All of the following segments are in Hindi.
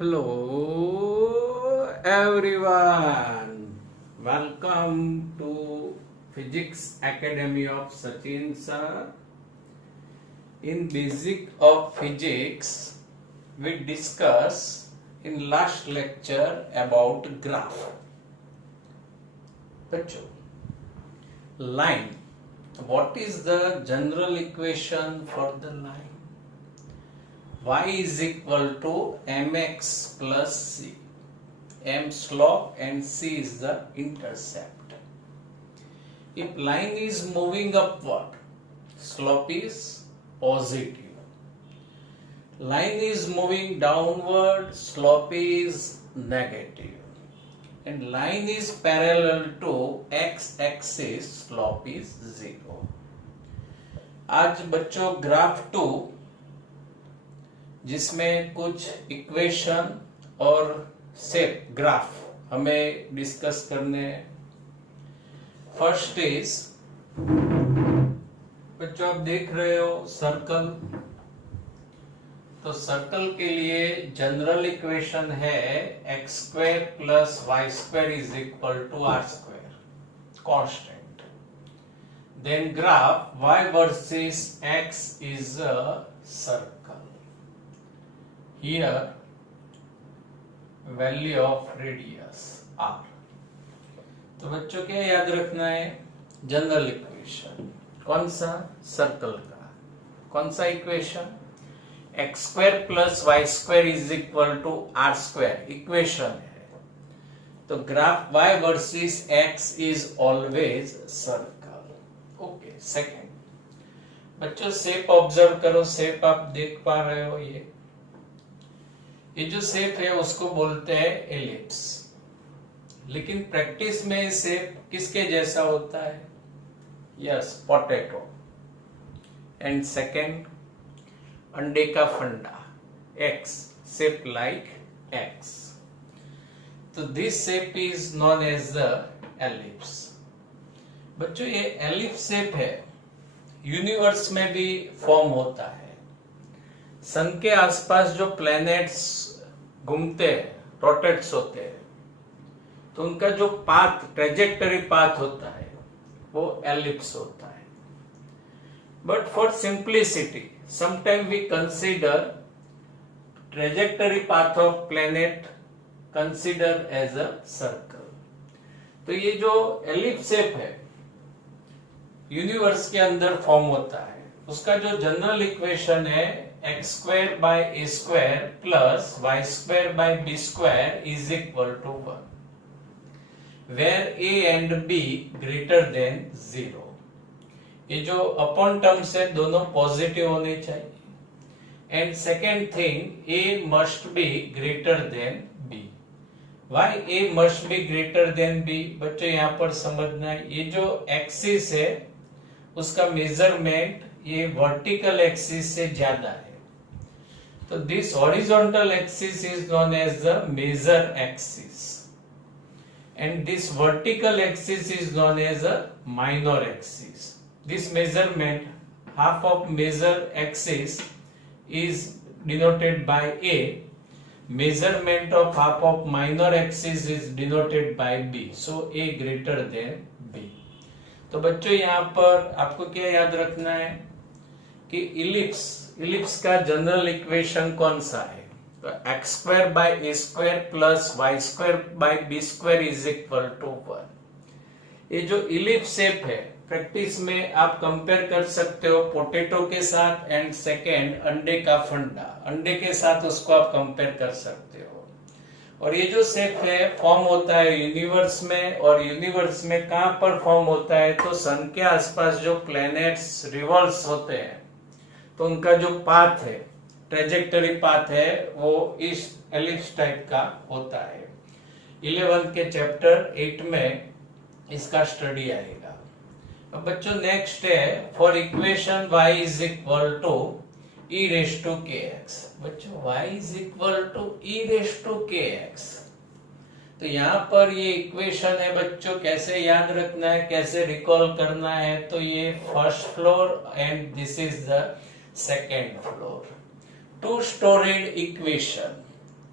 Hello everyone, welcome to Physics Academy of Sachin sir. In Basic of Physics, we discuss in last lecture about graph. बच्चों, line. What is the general equation for the line? Y is equal to mx plus c. M slope and c is the intercept. If line is moving upward, slope is positive. Line is moving downward, slope is negative. And line is parallel to x-axis, slope is 0. आज बच्चों ग्राफ 2 जिसमें कुछ इक्वेशन और शेप ग्राफ हमें डिस्कस करने हैं। फर्स्ट इज बच्चों आप देख रहे हो सर्कल, तो सर्कल के लिए जनरल इक्वेशन है x square plus y square is equal to r square constant. Then graph y versus x is a circle. Here value of radius r। तो बच्चों क्या याद रखना है? जनरल इक्वेशन कौन सा? सर्कल का। कौन सा equation? X square plus y square is equal to r square equation है। तो graph y versus x is always circle. Okay. Second बच्चों शेप ऑब्जर्व करो। शेप आप देख पा रहे हो, ये जो शेप है उसको बोलते हैं एलिप्स। लेकिन प्रैक्टिस में शेप किसके जैसा होता है? Yes, potato. एंड सेकंड अंडे का फंडा, एक्स, शेप लाइक एक्स। तो this shape is known as the ellipse. बच्चों ये एलिप्स शेप है, यूनिवर्स में भी फॉर्म होता है। सन के आसपास जो प्लैनेट्स घूमते हैं, रोटेट्स होते हैं, तो उनका जो पाथ, ट्रेजेक्टरी पाथ होता है वो एलिप्स होता है। But for simplicity sometime we consider trajectory path of planet consider as a circle. तो ये जो एलिप्स शेप है यूनिवर्स के अंदर फॉर्म होता है, उसका जो जनरल इक्वेशन है x square by a square plus y square by b square is equal to 1, where a and b greater than 0। ये जो अपॉन टर्म्स है दोनों पॉजिटिव होने चाहिए। And second thing, a must be greater than b. Why a must be greater than b? बच्चों यहाँ पर समझना है, ये जो एक्सिस है उसका मेजरमेंट ये वर्टिकल एक्सिस से ज्यादा है। तो this horizontal axis is known as the major axis and this vertical axis is known as a minor axis. This measurement, half of major axis is denoted by a, measurement of half of minor axis is denoted by b, so a greater than b। तो बच्चों यहाँ पर आपको क्या याद रखना है कि इलिप्स का जनरल इक्वेशन कौन सा है? तो x square by a square plus y square by b square is equal to 1। ये जो इलिप्स शेप है प्रैक्टिस में आप कंपेयर कर सकते हो पोटैटो के साथ, एंड सेकेंड अंडे का फंडा, अंडे के साथ उसको आप कंपेयर कर सकते हो। और ये जो शेप है फॉर्म होता है यूनिवर्स में, और यूनिवर्स में कहां पर फॉर्म होता है? तो सन के आसपास जो प्लैनेट्स रिवॉल्व्स होते हैं तो उनका जो पाथ है, ट्रेजेक्टरी पाथ है, वो इस एलिप्स टाइप का होता है। 11 के चैप्टर 8 में इसका स्टडी आएगा। अब बच्चों नेक्स्ट है for equation y is equal to e raise to kx। बच्चों y is equal to e raise to kx, तो यहाँ पर ये इक्वेशन है बच्चों, कैसे याद रखना है, कैसे रिकॉल करना है? तो ये first floor and this is the second floor. Two storeyed equation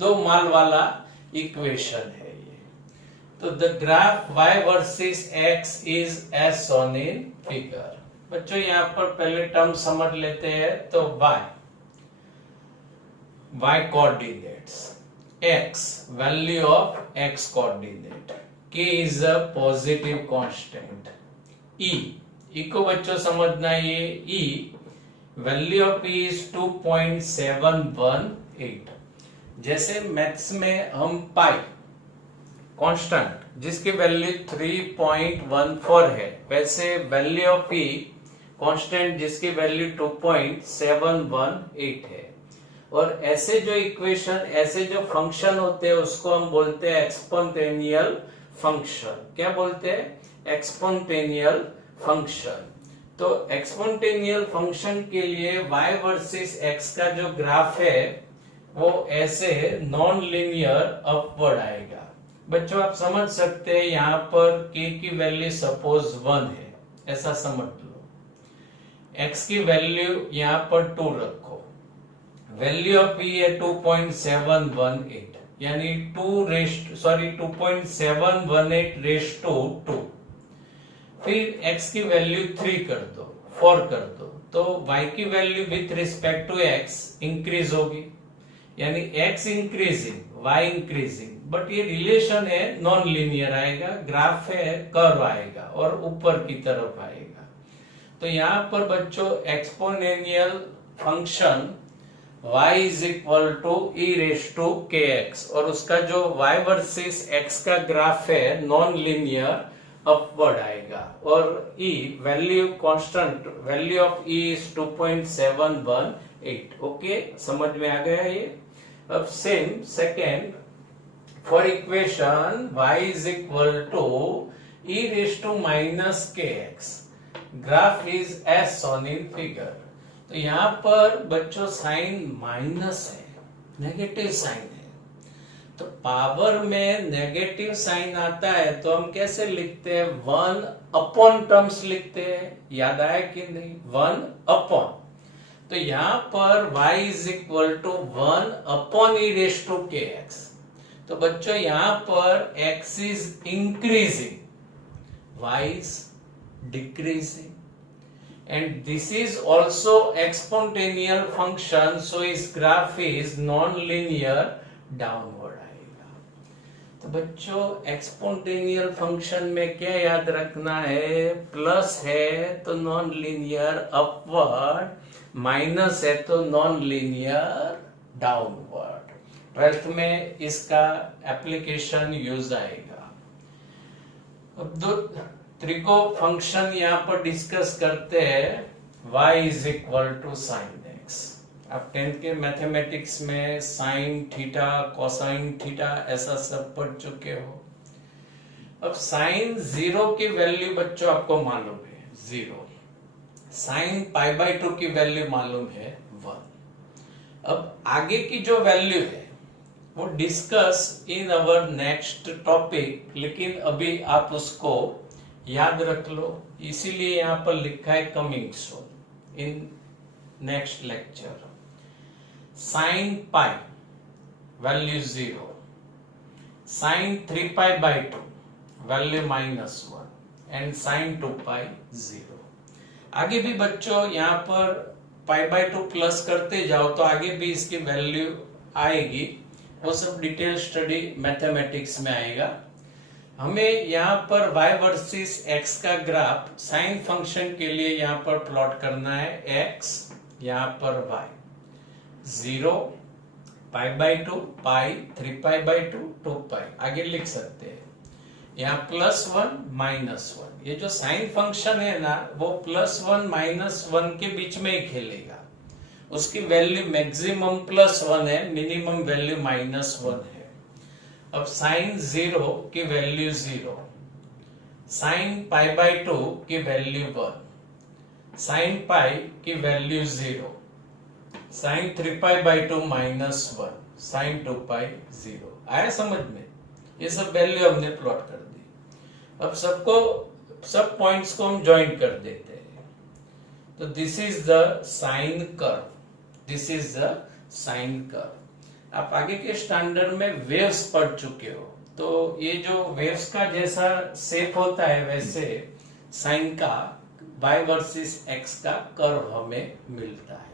दो मान वाला इक्वेशन है ये। तो the graph y versus x is as shown in figure. बच्चों यहाँ पर पहले टर्म समझ लेते हैं। तो y coordinates, x value of x coordinate, k is a positive constant, e को बच्चों समझना ये e value of e is 2.718। जैसे मैथ्स में हम पाई कांस्टेंट जिसकी वैल्यू 3.14 है, वैसे वैल्यू ऑफ e कांस्टेंट जिसकी वैल्यू 2.718 है। और ऐसे जो इक्वेशन, ऐसे जो फंक्शन होते हैं उसको हम बोलते हैं एक्सपोनेंशियल फंक्शन। क्या बोलते हैं? Exponential function. तो एक्सपोनेंशियल फंक्शन के लिए y वर्सेस x का जो ग्राफ है वो ऐसे नॉन लीनियर अपवर्ड आएगा। बच्चों आप समझ सकते हैं यहाँ पर k की वैल्यू सपोज 1 है, ऐसा समझ लो। x की वैल्यू यहाँ पर 2 रखो, वैल्यू ऑफ e है 2.718, यानी 2.718 रेस्ट टू 2। फिर x की वैल्यू 3 कर दो, 4 कर दो, तो y की value with respect to x increase होगी, यानी x increasing y increasing. But ये रिलेशन है नॉन लीनियर आएगा, ग्राफ है कर्व आएगा और ऊपर की तरफ आएगा। तो यहाँ पर बच्चों exponential function y is equal to e raise to kx, और उसका जो y वर्सेस x का ग्राफ है नॉन लीनियर अपवर्ड आएगा। और e value constant, value of e is 2.718। Okay, समझ में आ गया ये। अब same second, for equation y is equal to e raise to minus kx, graph is as shown in figure. तो यहाँ पर बच्चों साइन माइनस है, नेगेटिव साइन है। तो पावर में नेगेटिव साइन आता है तो हम कैसे लिखते हैं? 1 अपॉन टर्म्स लिखते हैं, याद आया कि नहीं? 1 अपॉन। तो यहाँ पर y is equal to 1 upon e raise to kx। तो बच्चों यहाँ पर x is increasing, y is decreasing, and this is also exponential function, so its graph is non-linear downward आएगा। तो बच्चों एक्सपोनेंशियल फंक्शन में क्या याद रखना है? प्लस है तो नॉन लीनियर अपवर्ड, माइनस है तो नॉन लीनियर डाउनवर्ड। 12th में इसका एप्लीकेशन यूज आएगा। अब दो त्रिको फंक्शन यहाँ पर डिस्कस करते हैं। y is equal to sine x. आप 10th के मैथमेटिक्स में साइन थीटा, कोसाइन थीटा ऐसा सब पढ़ चुके हो। अब साइन 0 की वैल्यू बच्चों आपको मालूम है 0, साइन पाई बाय 2 की वैल्यू मालूम है 1। अब आगे की जो वैल्यू है वो discuss in our next topic, लेकिन अभी आप उसको याद रख लो, इसीलिए यहां पर लिखा है coming soon in next lecture. Sine pi value 0, sine 3 pi by 2 value -1 and sine 2 pi 0। आगे भी बच्चों यहां पर पाई बाय 2 प्लस करते जाओ तो आगे भी इसकी वैल्यू आएगी, वो सब डिटेल स्टडी मैथमेटिक्स में आएगा। हमें यहाँ पर y वर्सेस x का ग्राफ साइन फंक्शन के लिए यहाँ पर प्लॉट करना है। x यहाँ पर y 0, pi by 2, pi, 3 pi by 2, 2 पाई, आगे लिख सकते हैं। यहाँ +1 -1, ये जो साइन फंक्शन है ना वो +1 -1 के बीच में ही खेलेगा। उसकी वैल्यू मैक्सिमम +1 है, मिनिमम वैल्यू -1 है। अब साइन 0 की वैल्यू 0, साइन पाई बाय 2 की वैल्यू 1, साइन पाई की value 0, sine 3 pi by 2 -1, sine 2 pi 0। आया समझ में? ये सब वैल्यू हमने प्लॉट कर दी। अब सब पॉइंट्स को हम ज्वाइन कर देते हैं। तो this is the sine curve, this is the sine curve. आप आगे के स्टैंडर्ड में वेव्स पढ़ चुके हो, तो ये जो वेव्स का जैसा शेप होता है वैसे साइन का y वर्सेस x का कर्व हमें मिलता है।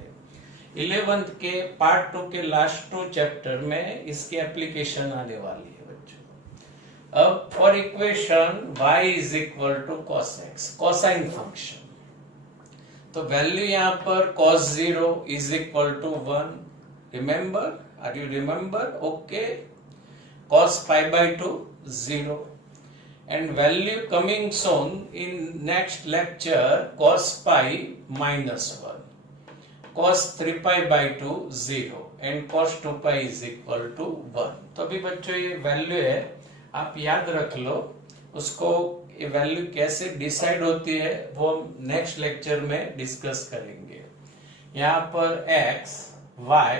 11th के पार्ट 2 के लास्ट 2 चैप्टर में इसकी एप्लीकेशन आने वाली है बच्चों। अब for equation y is equal to cos x, cosine function, तो वैल्यू यहाँ पर cos 0 is equal to 1, remember, are you remember? Okay, cos pi by 2 0, and value coming soon in next lecture cos pi minus 1, cos 3 pi by 2 0 and cos 2 pi is equal to 1। तो अभी बच्चों ये वैल्यू है, आप याद रख लो उसको, ये वैल्यू कैसे डिसाइड होती है वो हम नेक्स्ट लेक्चर में डिस्कस करेंगे। यहाँ पर x y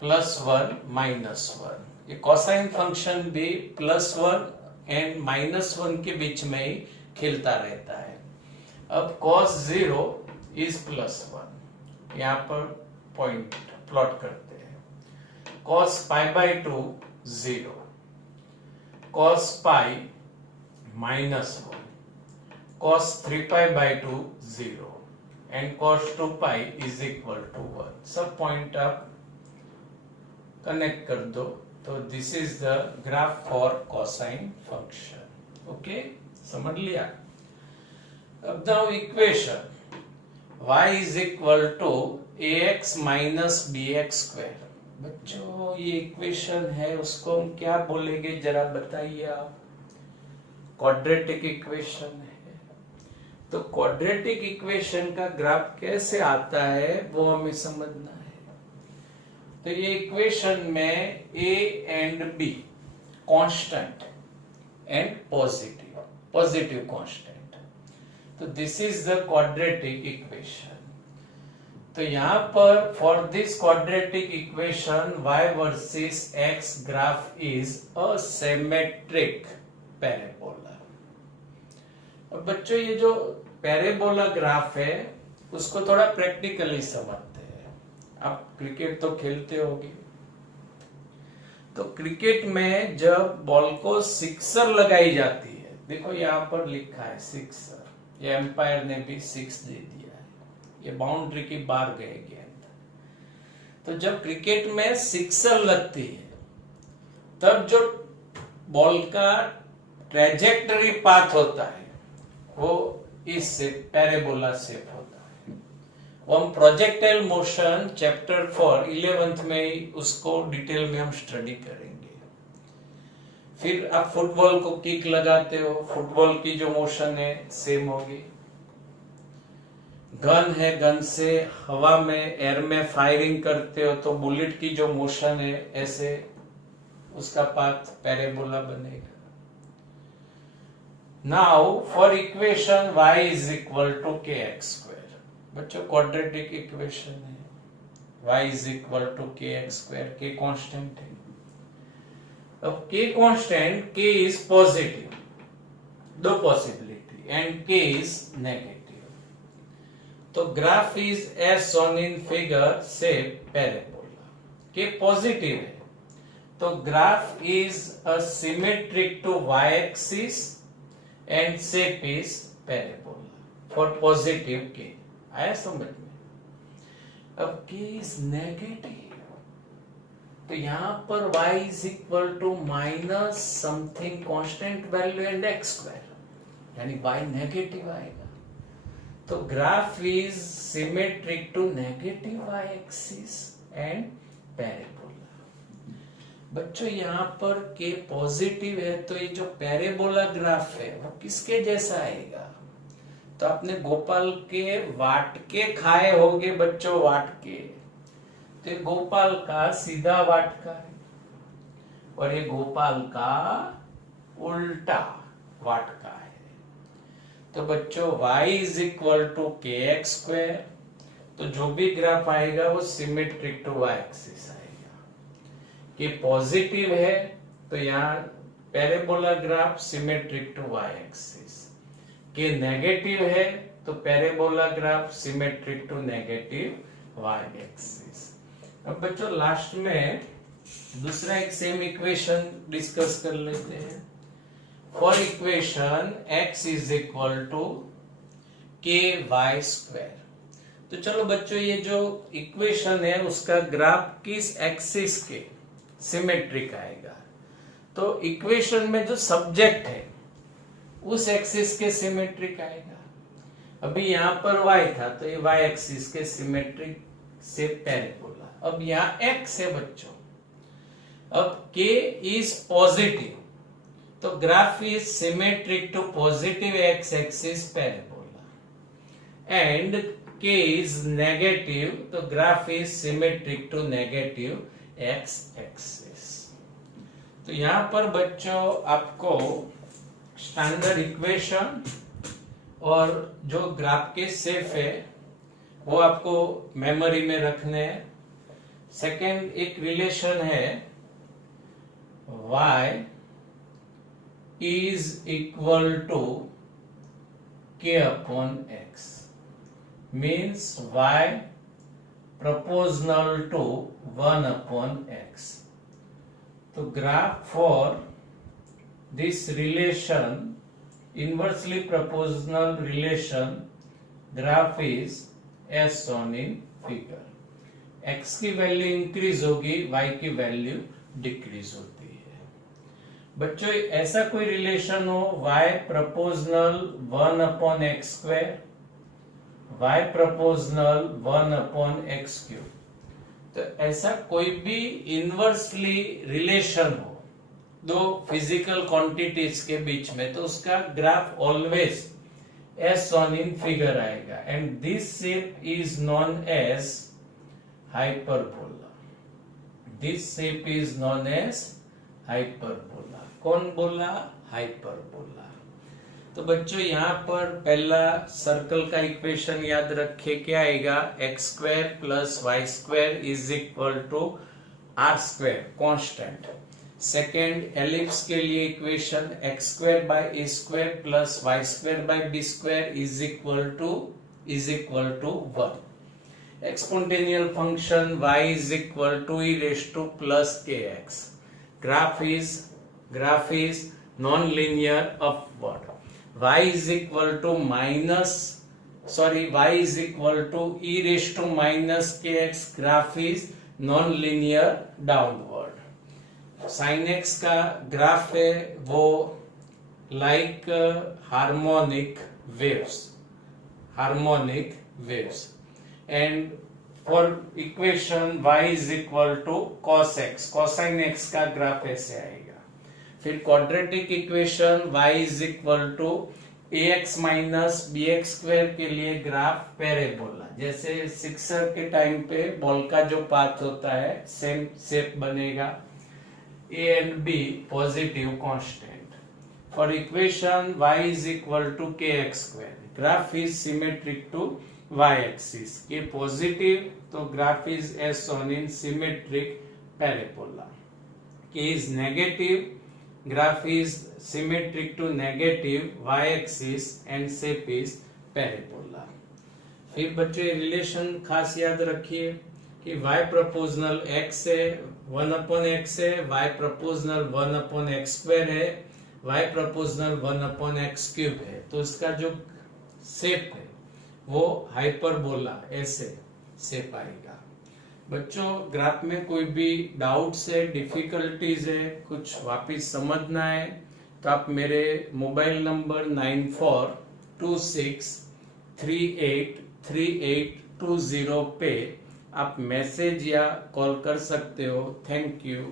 प्लस 1 माइनस 1, ये कोसाइन फंक्शन भी प्लस 1 एंड माइनस 1 के बीच में ही खिलता रहता है। अब cos 0 इज प्लस 1, यहाँ पर पॉइंट प्लॉट करते हैं, cos pi by 2 0, cos pi minus 1, cos 3 pi by 2 0 and cos 2 pi is equal to 1। सब पॉइंट आप कनेक्ट कर दो, तो this is the graph for cosine function. Okay, समझ लिया? अब now equation y is equal to ax minus bx square. बच्चों ये इक्वेशन है, उसको हम क्या बोलेंगे जरा बताइए आप? क्वाड्रेटिक इक्वेशन है। तो क्वाड्रेटिक इक्वेशन का ग्राफ कैसे आता है वो हमें समझना है। तो ये इक्वेशन में a and b constant and positive constant, तो this is the quadratic equation. तो यहाँ पर for this quadratic equation y versus x graph is a symmetric parabola. अब बच्चों ये जो पैराबोला ग्राफ है उसको थोड़ा प्रैक्टिकली समझते हैं। आप क्रिकेट तो खेलते होगे, तो क्रिकेट में जब बॉल को सिक्सर लगाई जाती है, देखो यहाँ पर लिखा है सिक्सर, ये एम्पायर ने भी 6 दे दिया है, ये बाउंड्री की बाहर गए गेंद। तो जब क्रिकेट में सिक्सर लगती है तब जो बॉल का ट्रेजेक्टरी पाथ होता है वो इस पैराबोला शेप होता है। वो हम प्रोजेक्टाइल मोशन चैप्टर 4 11th में ही उसको डिटेल में हम स्टडी करेंगे। फिर आप फुटबॉल को किक लगाते हो, फुटबॉल की जो मोशन है सेम होगी। गन है, गन से हवा में एयर में फायरिंग करते हो तो बुलेट की जो मोशन है ऐसे उसका पाथ पैराबोला बनेगा। Now for equation y is equal to kx square, बच्चों क्वाड्रेटिक इक्वेशन है, y is equal to kx square, k constant है। अब k constant, k is positive, दो possibility, and k is negative. तो graph is as shown in figure shape parabola. k positive है तो graph is a symmetric to y axis and shape is parabola for positive k। आया समझ में? अब k इज नेगेटिव तो यहां पर y is equal to minus something constant value and x square, यानी y नेगेटिव आएगा। तो graph is symmetric to negative y axis and parabola. बच्चों यहाँ पर k पॉजिटिव है तो ये जो पैराबोला ग्राफ है वो किसके जैसा आएगा? तो आपने गोपाल के वाटके खाए होंगे बच्चों, वाटके, तो ये गोपाल का सीधा वाटका है और ये गोपाल का उल्टा वाटका है। तो बच्चों y is equal to kx square, तो जो भी ग्राफ आएगा वो सिमेट्रिक टू y एक्सिस आएगा। कि पॉजिटिव है तो यहाँ parabola graph symmetric to y axis, कि नेगेटिव है तो parabola graph symmetric to negative y axis. अब बच्चों लास्ट में दूसरा एक सेम इक्वेशन डिस्कस कर लेते हैं। For equation x is equal to k y square. तो चलो बच्चों, ये जो इक्वेशन है उसका ग्राफ किस एक्सिस के सिमेट्रिक आएगा? तो इक्वेशन में जो सब्जेक्ट है उस एक्सिस के सिमेट्रिक आएगा। अभी यहां पर y था तो ये y एक्सिस के सिमेट्रिक से पैराबोला। अब यहाँ x है बच्चों, अब k इज पॉजिटिव तो graph is symmetric to positive x axis parabola, and k is negative तो graph is symmetric to negative x axis. तो यहां पर बच्चों आपको स्टैंडर्ड इक्वेशन और जो ग्राफ के शेप है वो आपको मेमोरी में रखने हैं। सेकेंड एक रिलेशन है y is equal to k upon x, means y proportional to 1 upon x. तो graph for this relation, inversely proportional relation, graph is as shown in figure. x की वैल्यू इंक्रीज होगी, y की वैल्यू डिक्रीज होती है। बच्चों ऐसा कोई रिलेशन हो y proportional 1 upon x square, y proportional 1 upon x cube, तो ऐसा कोई भी इनवर्सली रिलेशन हो दो फिजिकल क्वांटिटीज के बीच में, तो उसका graph always as shown in figure आएगा, and this shape is known as hyperbola. This shape is known as hyperbola. कौन बोला? हाइपरबोला। तो बच्चों यहाँ पर पहला सर्कल का इक्वेशन याद रखे, क्या आएगा? X square plus y square is equal to r square constant. Second ellipse के लिए equation x square by a square plus y square by b square is equal to 1। Exponential function y is equal to e raise to plus kx। Graph is non linear upward. y is equal to y is equal to e raise to minus kx। Graph is non linear downward. Sine x का ग्राफ है वो like harmonic waves, and for equation y is equal to cos x, cosine x का ग्राफ ऐसे आएगा। फिर quadratic equation y is equal to ax minus bx square के लिए ग्राफ पैराबोला। जैसे सिक्सर के टाइम पे बॉल का जो पाथ होता है सेम शेप बनेगा। A and B positive constant. For equation y is equal to kx square, graph is symmetric to y axis. K positive, so graph is as shown in symmetric parabola. K is negative, graph is symmetric to negative y axis and shape is parabola. फिर बच्चे रिलेशन खास याद रखिए कि y प्रोपोर्शनल x है 1 अपॉन x है, y proportional 1 upon x square है, y proportional 1 upon x cube है। तो इसका जो शेप है वो हाइपरबोला ऐसे शेप आएगा। बच्चों ग्राफ में कोई भी डाउट्स है, डिफिकल्टीज है, कुछ वापिस समझना है तो आप मेरे मोबाइल नंबर 9426383820 पे आप मैसेज या कॉल कर सकते हो। Thank you.